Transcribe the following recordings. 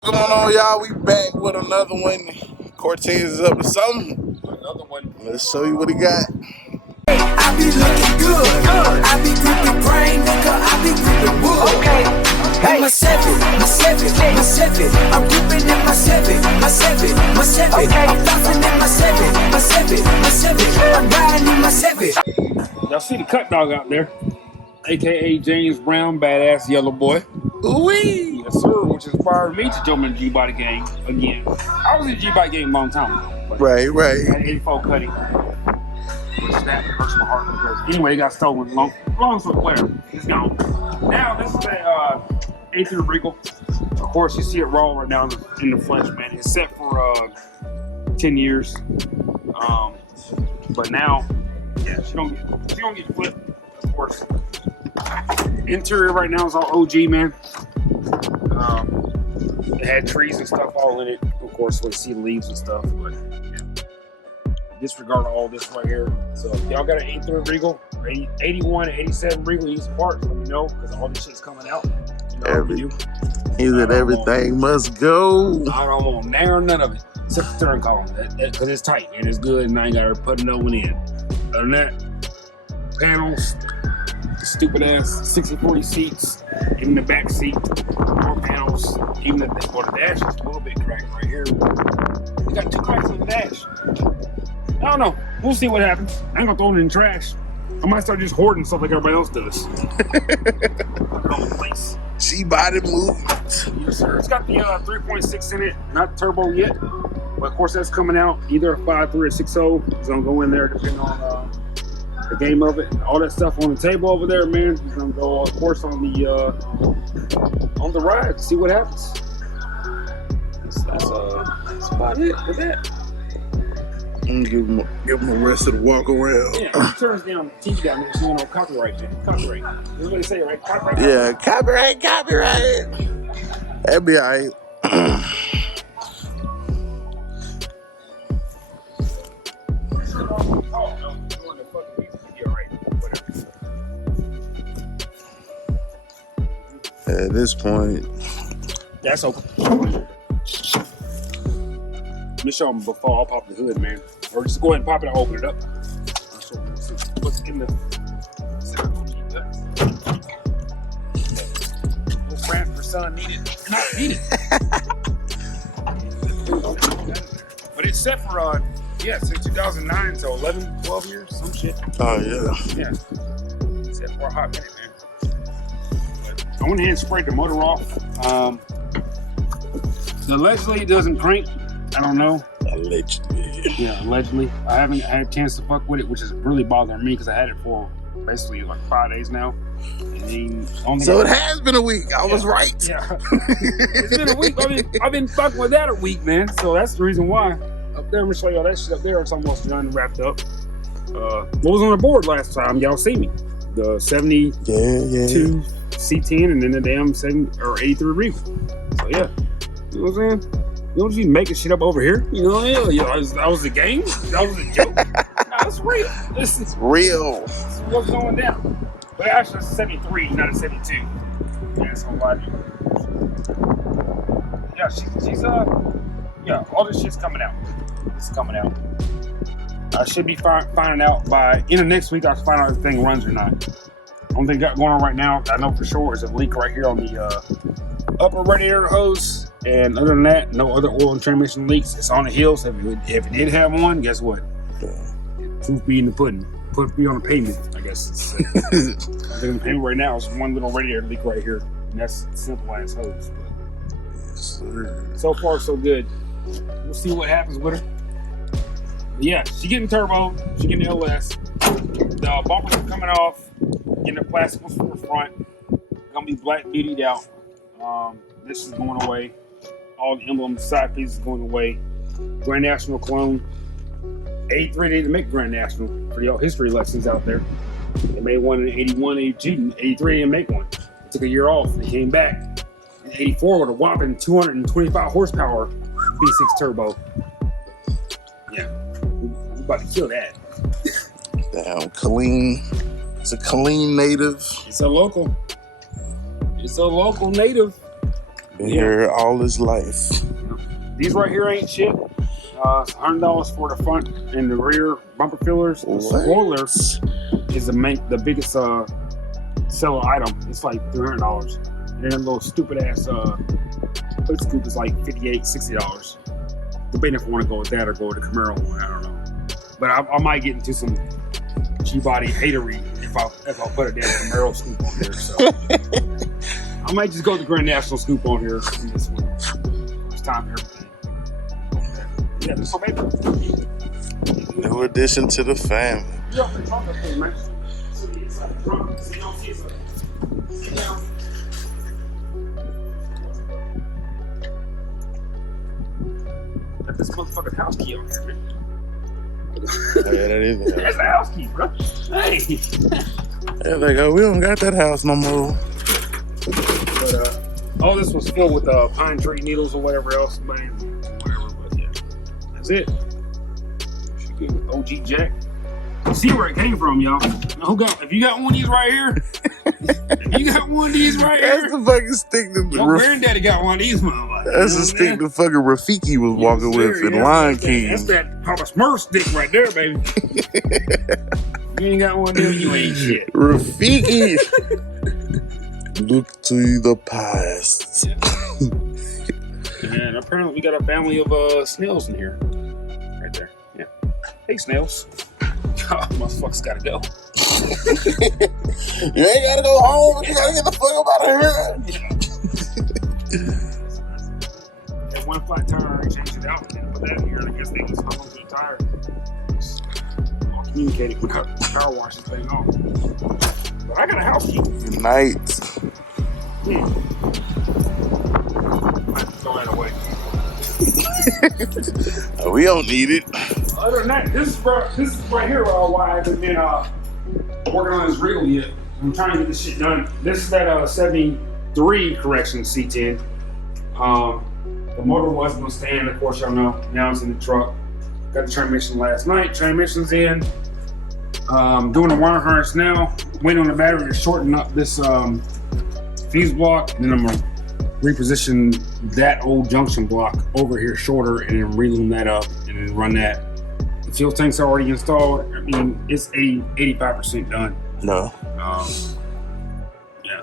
What's going on, y'all? We back with another one. Cortez is up to something. Another one. Let's show you what he got. I be looking good. I be gripping brain, nigga. I be gripping wood. Okay. Hey. My seven. I'm gripping in my seven. Okay. I'm flossing in my seven. I'm riding in my seven. Y'all see the cut dog out there, aka James Brown, badass yellow boy. Ooh-wee! Yes, sir. Which inspired me to jump in the G-Body game again. I was in the G-Body game a long time ago. But Right. I had 84 cutting. Which that hurts my heart because anyway, it got stolen. Long story whatever. It's gone. Now this is a A3 Regal. Of course, you see it raw right now in the flesh, man. It's set for 10 years. But now, yeah, she don't get flipped, of course. Interior right now is all OG, man. It had trees and stuff all in it. Of course, we see leaves and stuff, but yeah. Disregard all this right here. So if y'all got an 83 Regal, or 81, 87 Regal, use parts, let me know, because all this shit's coming out. You know what we do. He said everything must go. I don't want narrow none of it, except the turn column, because it's tight and it's good, and I ain't got to put no one in. Other than that, panels, stupid ass 60/40 seats, even the back seat, more panels, even the dash is a little bit cracked right here. We got 2 cracks on the dash. I don't know. We'll see what happens. I ain't gonna throw it in the trash. I might start just hoarding stuff like everybody else does. G-Body movement. Yes, sir. It's got the 3.6 in it, not turbo yet. But of course, that's coming out either a 5.3 or 6.0. It's gonna go in there depending on the game of it. All that stuff on the table over there, man. It's gonna go, of course, on the ride. See what happens. That's about it for that. Give him the rest of the walk around. Yeah, he turns down the TV down there, so you know copyright, man. Copyright. That's what they say, right? Copyright. Yeah, copyright. That'd be alright. At this point, that's okay. Let me show them before I pop the hood, man. Or just go ahead and pop it and open it up. I'll show them what's in the no France for son needed. Not needed. But it's set for since 2009, so 11, 12 years, some shit. oh yeah. Yeah. It's set for a hot minute, man. But I went ahead and sprayed the motor off. Allegedly it doesn't crank. I don't know. Allegedly. Yeah, allegedly. I haven't had a chance to fuck with it, which is really bothering me because I had it for basically like 5 days now. And then So it has been a week. I was right. Yeah. It's been a week. I've been fucking with that a week, man. So that's the reason why. Up there, I'm gonna show you all that shit up there. It's almost done and wrapped up. What was on the board last time? Y'all see me. The 72 C10 and then the damn 83 Regal. So yeah. You know what I'm saying? You don't just making shit up over here. You know, that was a game. That was a joke. No, it's real. This is real. This is what's going down. But actually, it's a 73, not a 72. Yeah, that's a lot. Yeah, she's all this shit's coming out. It's coming out. I should be finding out by end of next week. I'll find out if the thing runs or not. Only thing got going on right now, I know for sure, is a leak right here on the upper radiator hose. And other than that, no other oil and transmission leaks. It's on the hill. So if it did have one, guess what? Proof be in the pudding. Proof be on the pavement, I guess. I think the pavement right now is one little radiator leak right here. And that's simple as hose. But so far, so good. We'll see what happens with her. But yeah, she getting turbo. She getting LS. The bumpers are coming off. Getting the plastic for the front. Gonna be black beautied out. This is going away. All the emblems, side pieces going away. Grand National clone. 83 didn't make Grand National for y'all history lessons out there. They made one in 81, 82, and 83 didn't make one. They took a year off. They came back in 84 with a whopping 225 horsepower V6 turbo. Yeah, we're about to kill that. Damn, KILLEEN. It's a KILLEEN native. It's a local. It's a local native. Been here all his life. These right here ain't shit. It's $100 for the front and the rear bumper fillers. The spoilers is the biggest seller item. It's like $300. And then a little stupid ass hood scoop is like $58, $60. Debating if I want to go with that or go with the Camaro one. I don't know. But I might get into some G-body hatery if I put a damn Camaro scoop on there. So I might just go with the Grand National scoop on here in this one. It's time for everything. Yeah, this one, baby. New addition to the family. You open the trunk up here, man. So the inside of the trunk, so you don't see it. Sit down. Got this motherfucking house key on here, man. Yeah, that is it. That's the house key, bro. Hey. Yeah, they go. We don't got that house no more. But all this was filled with pine tree needles or whatever else, man. Whatever, but yeah, that's it. She good with OG Jack. You see where it came from, y'all. If you got one of these right here, if you got one of these right here, that's the fucking stick that your granddaddy got one of these motherfuckers. That's the stick the fucking Rafiki was walking with in Lion King. That's that Papa Smurf stick right there, baby. You ain't got one of them, you ain't shit. Rafiki. Look to the past. Yeah. And apparently we got a family of snails in here. Right there. Yeah. Hey, snails. God, motherfuckers gotta go. You ain't gotta go home, but you gotta get the fuck up out of here. That one flat tire, I changed it out and put that in here. I guess they just hung onto the tire. I'll communicate it. Cut the power wash this thing off. But I got a house key. Good night. I have to throw that away. We don't need it. Other than that, this is right here why I haven't been working on this Regal yet. I'm trying to get this shit done. This is that 73 correction C10. The motor wasn't gonna stand, of course y'all know. Now it's in the truck. Got the transmission last night. Transmission's in. Doing the wire harness now. Waiting on the battery to shorten up this fuse block, and then I'm gonna reposition that old junction block over here shorter and then reloom that up and then run that. The fuel tank's already installed. I mean, it's 85% done. No. Yeah.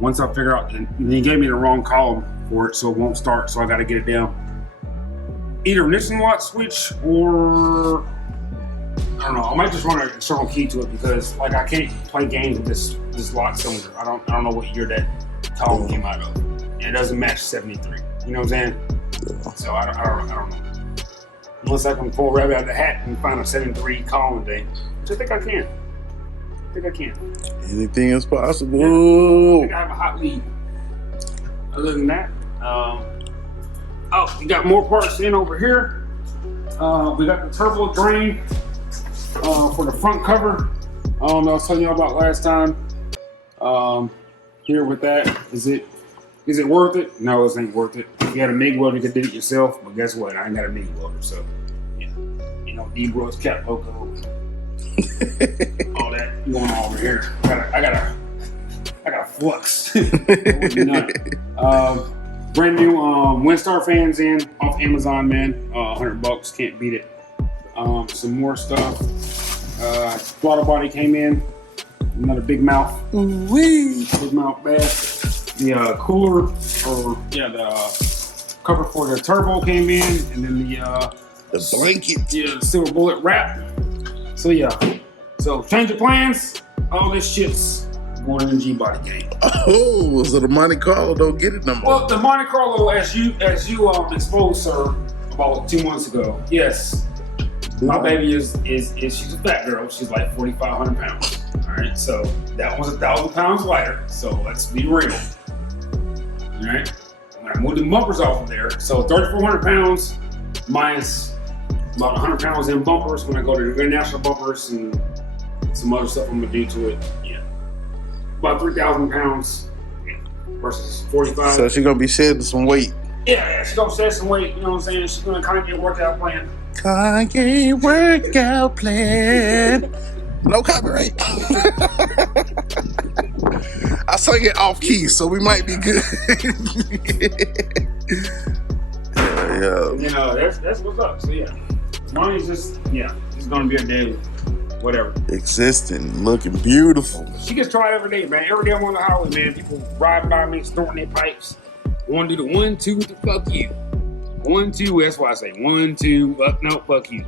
Once I figure out, and he gave me the wrong column for it, so it won't start, so I gotta get it down. Either ignition lock switch or, I don't know, I might just run an external key to it because like I can't play games with this lock cylinder. I don't know what year that column came out of. And it doesn't match 73. You know what I'm saying? Yeah. So I don't know. Unless I can pull a rabbit out of the hat and find a 73 column thing, which I think I can. Anything is possible. Yeah. I think I have a hot lead. Other than that, we got more parts in over here. We got the turbo drain for the front cover. I was telling y'all about last time. Here with that, is it worth it? No, it ain't worth it. If you had a MIG welder, you could do it yourself, but guess what? I ain't got a MIG welder, so yeah. You know, D-Bros, Cat Loco, all that going on over here. I got a flux. Brand new Windstar fans in off Amazon, man. $100, can't beat it. Some more stuff. Throttle body came in. Another big mouth. Big mouth bass. The cooler, the cover for the turbo came in, and then the blanket. Yeah, the silver bullet wrap. So yeah. So change of plans. All this shit's going in the G-body game. Oh, so the Monte Carlo don't get it no more. Well, the Monte Carlo, as you exposed, sir, about 2 months ago. Yes, my baby is she's a fat girl. She's like 4,500 pounds. All right, so that was 1,000 pounds lighter. So let's be real. All right, when I moved the bumpers off of there, so 3,400 pounds minus about 100 pounds in bumpers. When I go to the international bumpers and some other stuff I'm gonna do to it, yeah, about 3,000 pounds versus 45. So she's gonna be shedding some weight. Yeah, she's gonna shed some weight. You know what I'm saying? She's gonna kind of get a workout plan. Kanye workout plan. No copyright. I sung it off key, so we might be good. Yeah. You know, that's what's up. So yeah, money's just it's gonna be a daily, whatever. Existing, looking beautiful. She gets tried every day, man. Every day I'm on the highway, man. People riding by me, snorting their pipes. Want to do the 1, 2, the fuck you. 1, 2. That's why I say 1, 2. No, fuck you.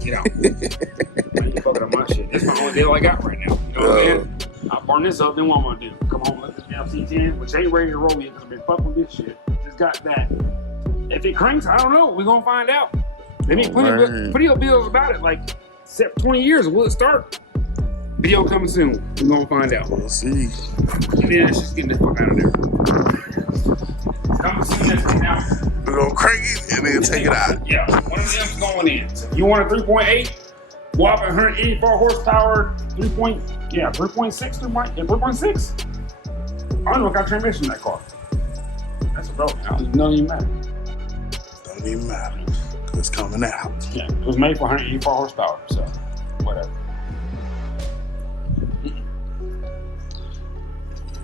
Get out. Man, you fucking up my shit. That's my only deal I got right now. You know what I'm saying? I'll burn this up. Then what I'm gonna do? Come home, let this damn C10, which ain't ready to roll yet because I've been fucking with this shit. Just got that. If it cranks, I don't know. We're gonna find out. They make plenty of videos about it. Like 20 years. Will it start? Video coming soon. We're gonna find out. We'll see. And then it's just getting the fuck out of there. Coming soon. That's getting out. We're gonna crank it and then take it out. Yeah, one of them's going in. So you want a 3.8, whopping 184 horsepower, 3.6, 3.6. I don't know what kind of transmission in that car. That's irrelevant. It don't even matter. Don't even matter. It's coming out. Yeah, it was made for 184 horsepower, so whatever.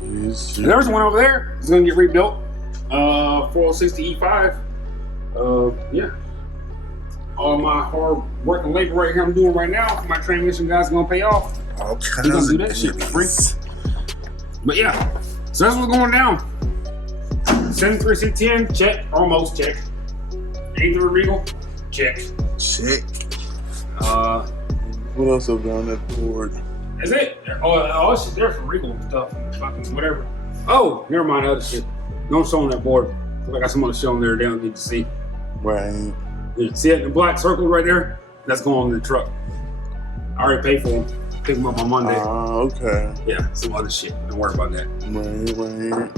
There's one over there. It's gonna get rebuilt. 460 E5. Yeah. All my hard working labor right here I'm doing right now for my transmission guys gonna pay off. All kinds We're gonna do of that shit for goodness. free. But yeah, so that's what's going down. 73 C10, check, almost check. 83 Regal, check. Check. What else have we on that board? That's it. Oh, it's just there for Regal stuff and fucking whatever. Oh, never mind other shit. Don't show on that board. I got some other shit on there they don't need to see. Right. Yeah, see it in the black circle right there? That's going in the truck. I already paid for them. Pick them up on Monday. Okay. Yeah, some other shit. Don't worry about that. Right.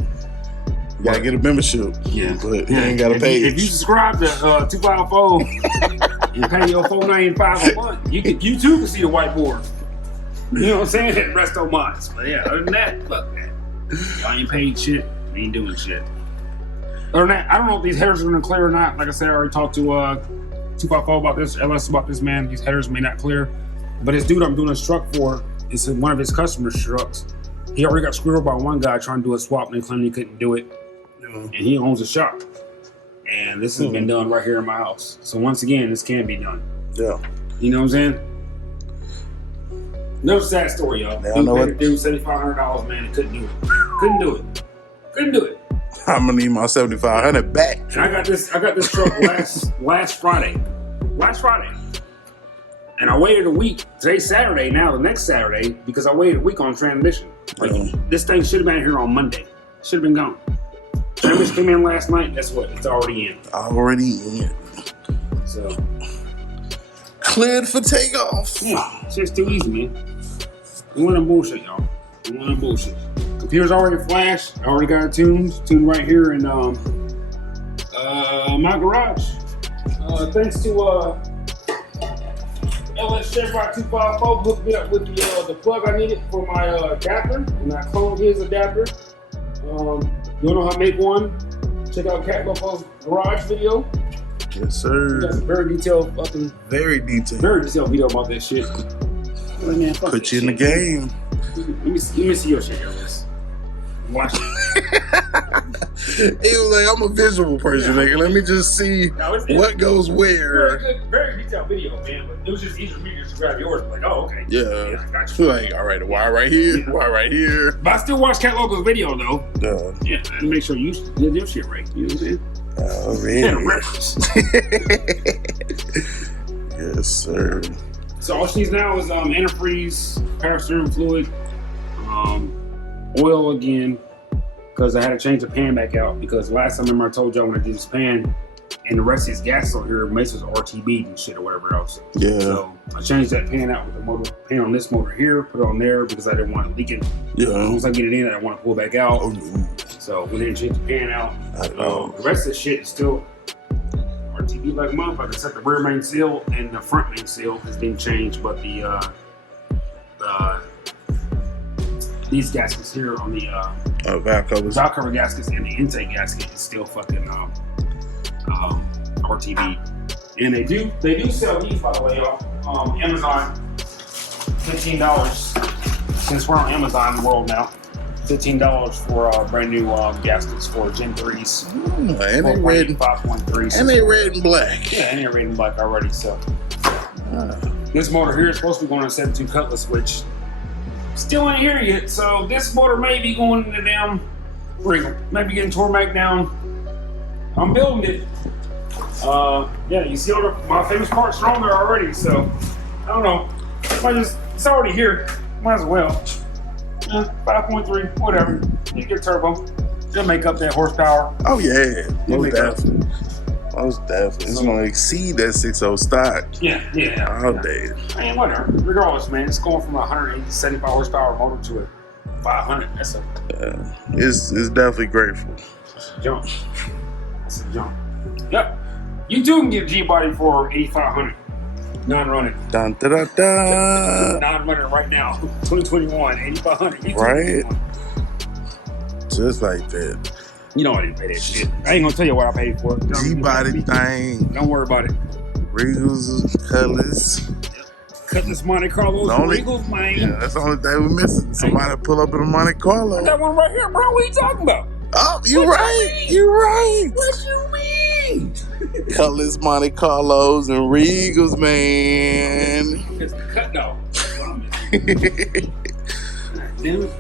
You gotta get a membership. Yeah. But you ain't got to pay. If you subscribe to 254 and pay your $4.95 a month, you too can see the whiteboard. You know what I'm saying? Resto mods. But yeah, other than that, fuck that. Y'all ain't paid shit. Ain't doing shit. Other than that, I don't know if these headers are gonna clear or not. Like I said, I already talked to 254 about this, LS about this, man. These headers may not clear. But this dude I'm doing this truck for is one of his customers' trucks. He already got screwed over by one guy trying to do a swap and they claimed he couldn't do it. And he owns a shop. And this has been done right here in my house. So once again, this can be done. Yeah. You know what I'm saying? No sad story, y'all. Dude paid $7,500, man, and couldn't do it. Couldn't do it. I'm gonna need my 7,500 back. And I got this truck last Friday. And I waited a week. Today's Saturday now, the next Saturday, because I waited a week on transmission. Like, this thing should have been here on Monday. Should have been gone. Transmission came in last night. That's what, it's already in. So. Cleared for takeoff. Yeah, it's just too easy, man. You want them bullshit, y'all. You want them bullshit. Computer's already flashed. I already got it tuned right here in my garage. Thanks to LS Chevrolet 254 hooked me up with the plug I needed for my adapter, and I cloned his adapter. You don't know how to make one? Check out Cat Loco's garage video. Yes, sir. That's a very detailed very detailed video about that shit. Man, put you in the game. Let me see your shit, Elvis. Watch it. He was like, I'm a visual person, nigga. Let me just see what goes where. Very detailed video, man. But it was just easier for me to just grab yours. Like, oh, okay. Yeah. I got you. Like, all right, a wire right here, wire right here. But I still watch Cat Loco's video, though. Yeah, and make sure you did your shit right. You know what I'm saying? Oh, man. Reference. Yes, sir. So all she needs now is antifreeze, power steering fluid, oil again, because I had to change the pan back out because last time, remember I told y'all when I did this pan and the rest of these gases on here, most was RTB'd and shit or whatever else. Yeah. So I changed that pan out with the motor pan on this motor here, put it on there because I didn't want it leaking. Yeah. Once I get it in, I don't want to pull it back out. Oh, no. So we didn't change the pan out. The rest of the shit is still RTB like a motherfucker, except the rear main seal and the front main seal has been changed, but these gaskets here on the valve cover gaskets and the intake gasket is still fucking RTB. And they do sell these, by the way, y'all. Amazon, $15. Since we're on Amazon world now, $15 for brand new gaskets for Gen 3s. And they red, 5.3. and they red and black. Yeah, and they're red and black already. So this motor here is supposed to be going to 72 Cutlass, which still ain't here yet. So this motor may be going into down wriggle, maybe getting Tormac down. I'm building it. Yeah, you see all my famous parts are on there already. So I don't know. It's already here. Might as well. 5.3, whatever. You get turbo. They'll make up that horsepower. Oh yeah, most definitely. Most definitely. It's gonna exceed that 6.0 stock. Yeah. All day. Man, whatever. Regardless, man, it's going from a 175 horsepower motor to a 500. That's a It's definitely grateful. jump. That's a jump. Yep. You too can get a G body for 8,500. Non-running. Dun da da da. Non-running right now. 2021, 8,500. Right. Just like that. You know I didn't pay that shit. I ain't gonna tell you what I paid for it. G-body thing. Don't worry about it. Regals, Cutlass. Cutlass Monte Carlos, Regals, man. Yeah, that's the only thing we're missing. Somebody pull up in a Monte Carlo. I got one right here, bro. What are you talking about? Oh, you're right. You're right. What you mean? Cutlass, Monte Carlos, and Regals, man. It's the cut dog. That's what I'm missing. Damn it.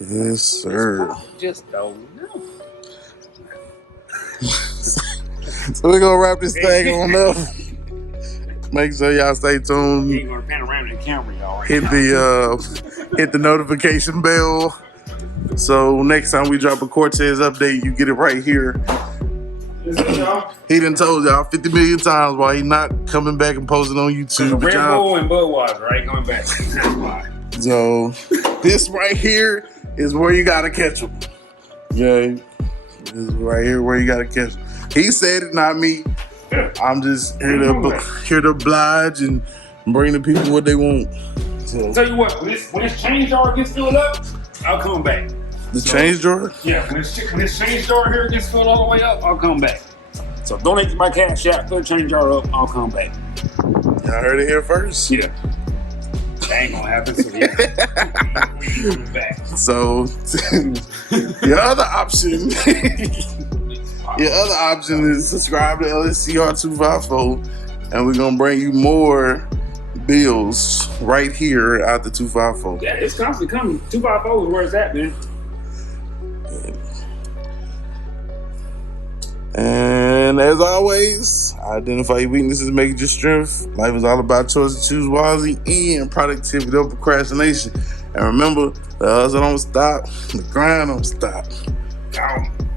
Yes, sir. Just don't know. So we're gonna wrap this thing on up. Make sure y'all stay tuned. You ain't gonna panoramic camera, y'all. Right Hit now. hit the notification bell. So next time we drop a Cortez update, you get it right here. Is it, y'all? He done told y'all 50 million times why he not coming back and posting on YouTube. Red Y'all- Bull and Budweiser, ain't going back. That's why. So this right here is where you gotta catch him. Yeah, this is right here where you gotta catch him. He said it, not me. I'm just here to oblige and bring the people what they want. So Tell you what, when this change jar gets filled up, I'll come back. the change drawer. Yeah, when this change jar here gets filled all the way up, I'll come back. So donate to my cash app, fill the change jar up, I'll come back. Y'all heard it here first. Yeah. That ain't gonna happen, so yeah. We coming back. So your other option, is subscribe to LSCR 254, and we're gonna bring you more bills right here at the 254. Yeah, it's constantly coming. 254 is where it's at, man. And as always, identify your weaknesses, make it your strength. Life is all about choices. Choose wisely and productivity over procrastination. And remember, the hustle don't stop, the grind don't stop. Go.